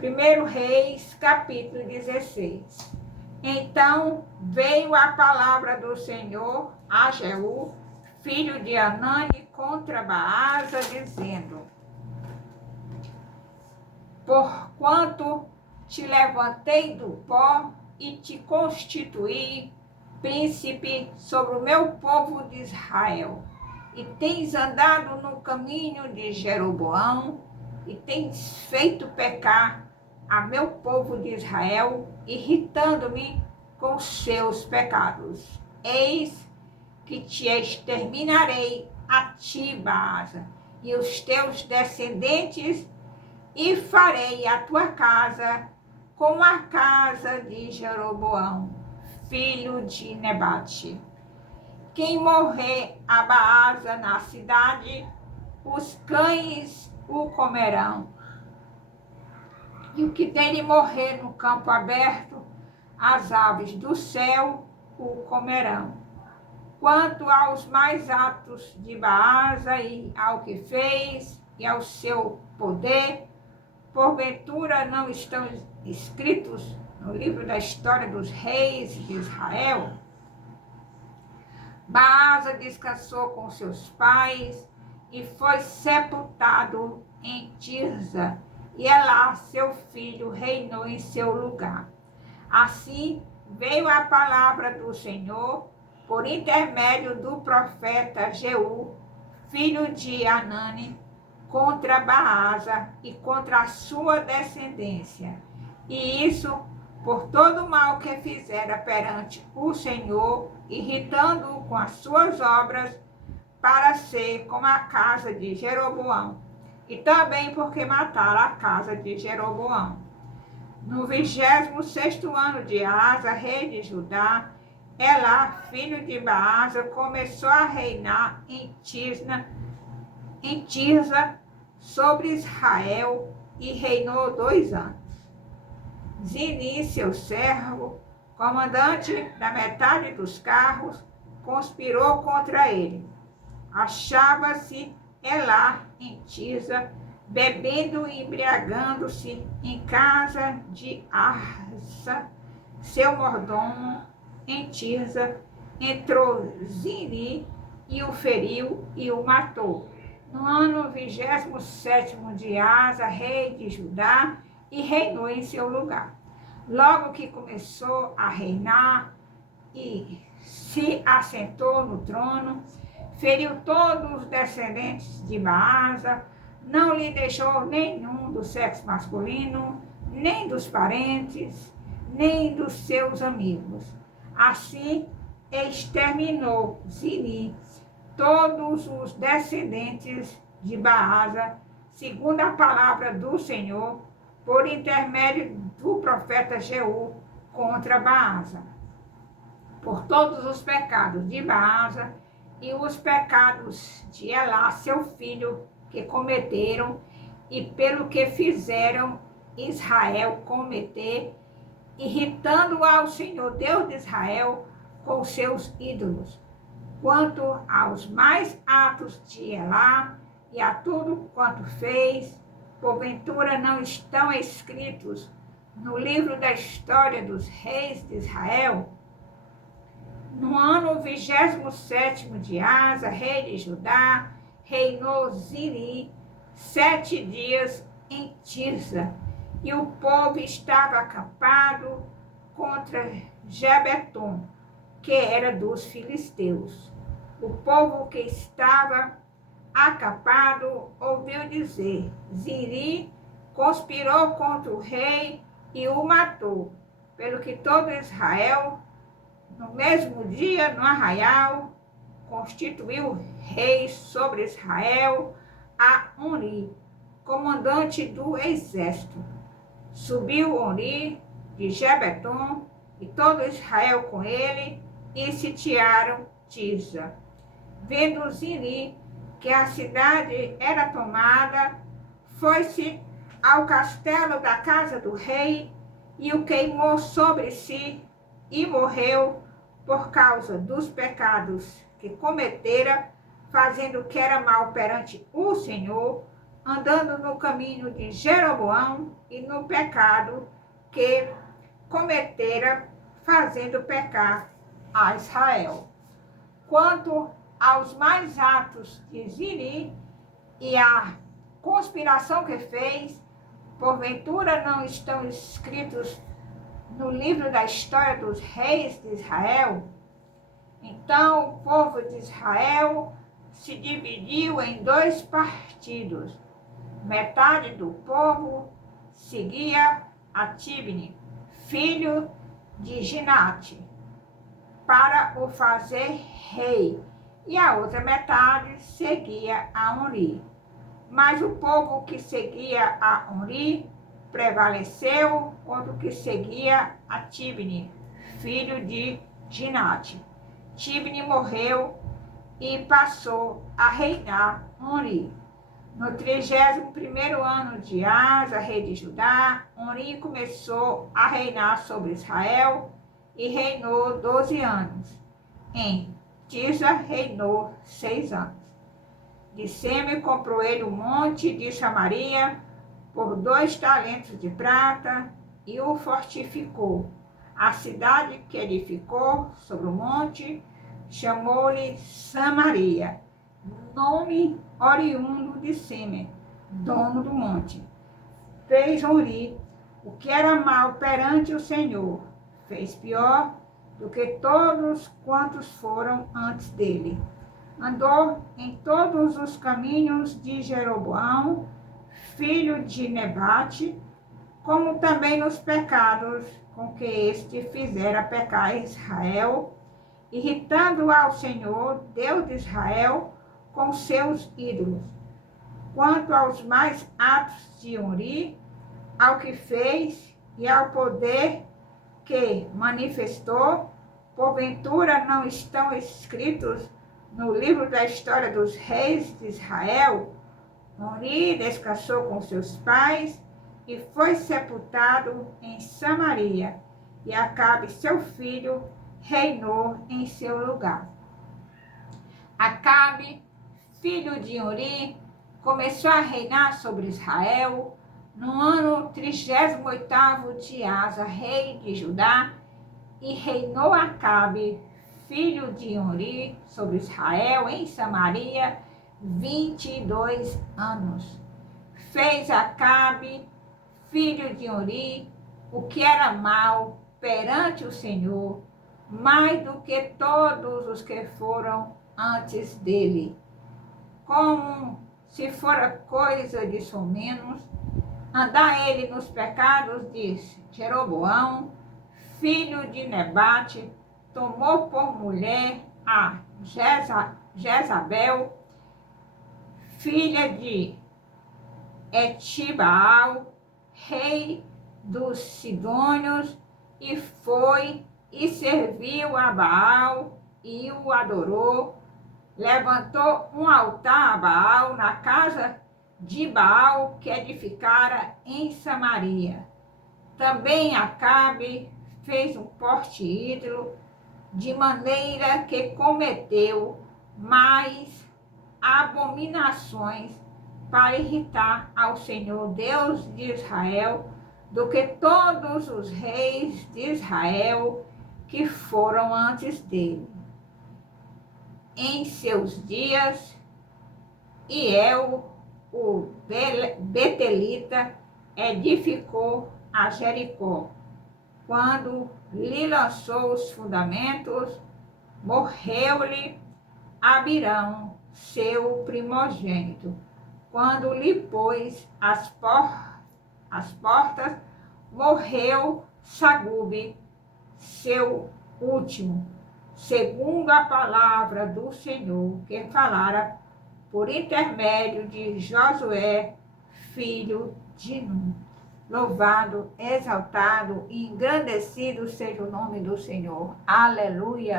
1 Reis, capítulo 16. Então veio a palavra do Senhor a Jeú, filho de Hanani, contra Baasa, dizendo: Porquanto te levantei do pó e te constituí príncipe sobre o meu povo de Israel, e tens andado no caminho de Jeroboão, e tens feito pecar a meu povo de Israel, irritando-me com seus pecados. Eis que te exterminarei a ti, Baasa, e os teus descendentes, e farei a tua casa como a casa de Jeroboão, filho de Nebate. Quem morrer a Baasa na cidade, os cães o comerão. E o que dele morrer no campo aberto, as aves do céu o comerão. Quanto aos mais atos de Baasa e ao que fez e ao seu poder, porventura não estão escritos no livro da história dos reis de Israel? Baasa descansou com seus pais e foi sepultado em Tirza, e Elá, seu filho, reinou em seu lugar. Assim veio a palavra do Senhor por intermédio do profeta Jeú, filho de Hanani, contra Baasa e contra a sua descendência. E isso por todo o mal que fizera perante o Senhor, irritando-o com as suas obras, para ser como a casa de Jeroboão, e também porque mataram a casa de Jeroboão. No 26º ano de Asa, rei de Judá, Elá, filho de Baasa, começou a reinar em Tirza sobre Israel, e reinou 2 anos. Zini, seu servo, comandante da metade dos carros, conspirou contra ele. Achava-se Elá em Tirza, bebendo e embriagando-se em casa de Arsa, seu mordomo, em Tirza. Entrou Zini e o feriu e o matou. No ano 27º de Asa, rei de Judá, e reinou em seu lugar. Logo que começou a reinar e se assentou no trono, feriu todos os descendentes de Baasa, não lhe deixou nenhum do sexo masculino, nem dos parentes, nem dos seus amigos. Assim, exterminou Zini todos os descendentes de Baasa, segundo a palavra do Senhor, por intermédio do profeta Jeú, contra Baasa. Por todos os pecados de Baasa e os pecados de Elá, seu filho, que cometeram, e pelo que fizeram Israel cometer, irritando ao Senhor Deus de Israel com seus ídolos. Quanto aos mais atos de Elá e a tudo quanto fez, porventura não estão escritos no livro da história dos reis de Israel? No ano 27º de Asa, rei de Judá, reinou Zini 7 dias em Tirza, e o povo estava acampado contra Gebeton, que era dos filisteus. O povo que estava acampado ouviu dizer: Zini conspirou contra o rei e o matou, pelo que todo Israel, no mesmo dia, no arraial, constituiu rei sobre Israel a Oni, comandante do exército. Subiu Oni de Gebeton e todo Israel com ele, e sitiaram Tirza. Vendo Zini que a cidade era tomada, foi-se ao castelo da casa do rei e o queimou sobre si, e morreu por causa dos pecados que cometera, fazendo o que era mal perante o Senhor, andando no caminho de Jeroboão e no pecado que cometera, fazendo pecar a Israel. Quanto aos mais atos de Zini e a conspiração que fez, porventura não estão escritos no livro da história dos reis de Israel? Então o povo de Israel se dividiu em dois partidos. Metade do povo seguia a Tibni, filho de Ginate, para o fazer rei, e a outra metade seguia a Onri. Mas o povo que seguia a Onri prevaleceu contra o que seguia a Tibni, filho de Ginate. Tibni morreu e passou a reinar Onri. No 31º ano de Asa, rei de Judá, Onri começou a reinar sobre Israel e reinou 12 anos. Em Tisa reinou 6 anos. Disseme comprou ele o monte de Samaria por 2 talentos de prata e o fortificou. A cidade que edificou sobre o monte chamou-lhe Samaria, nome oriundo de Seme, dono do monte. Fez Onri o que era mal perante o Senhor, fez pior do que todos quantos foram antes dele. Andou em todos os caminhos de Jeroboão, filho de Nebate, como também nos pecados com que este fizera pecar Israel, irritando ao Senhor, Deus de Israel, com seus ídolos. Quanto aos mais atos de Onri, ao que fez e ao poder que manifestou, porventura não estão escritos no livro da história dos reis de Israel? Onri descansou com seus pais e foi sepultado em Samaria, e Acabe, seu filho, reinou em seu lugar. Acabe, filho de Onri, começou a reinar sobre Israel no ano 38º de Asa, rei de Judá, e reinou Acabe, filho de Onri, sobre Israel em Samaria 22 anos. Fez Acabe, filho de Onri, o que era mal perante o Senhor, mais do que todos os que foram antes dele. Como se fora coisa de somenos, andar ele nos pecados de Jeroboão, filho de Nebate, tomou por mulher a Jezabel, filha de Etibaal, rei dos Sidônios, e foi e serviu a Baal e o adorou. Levantou um altar a Baal na casa de Baal que edificara em Samaria. Também Acabe fez um poste ídolo, de maneira que cometeu mais abominações para irritar ao Senhor Deus de Israel do que todos os reis de Israel que foram antes dele. Em seus dias, Iel, o Betelita, edificou a Jericó. Quando lhe lançou os fundamentos, morreu-lhe Abirão, seu primogênito. Quando lhe pôs as portas, morreu Sagube, seu último, segundo a palavra do Senhor, que falara por intermédio de Josué, filho de Nun. Louvado, exaltado e engrandecido seja o nome do Senhor. Aleluia.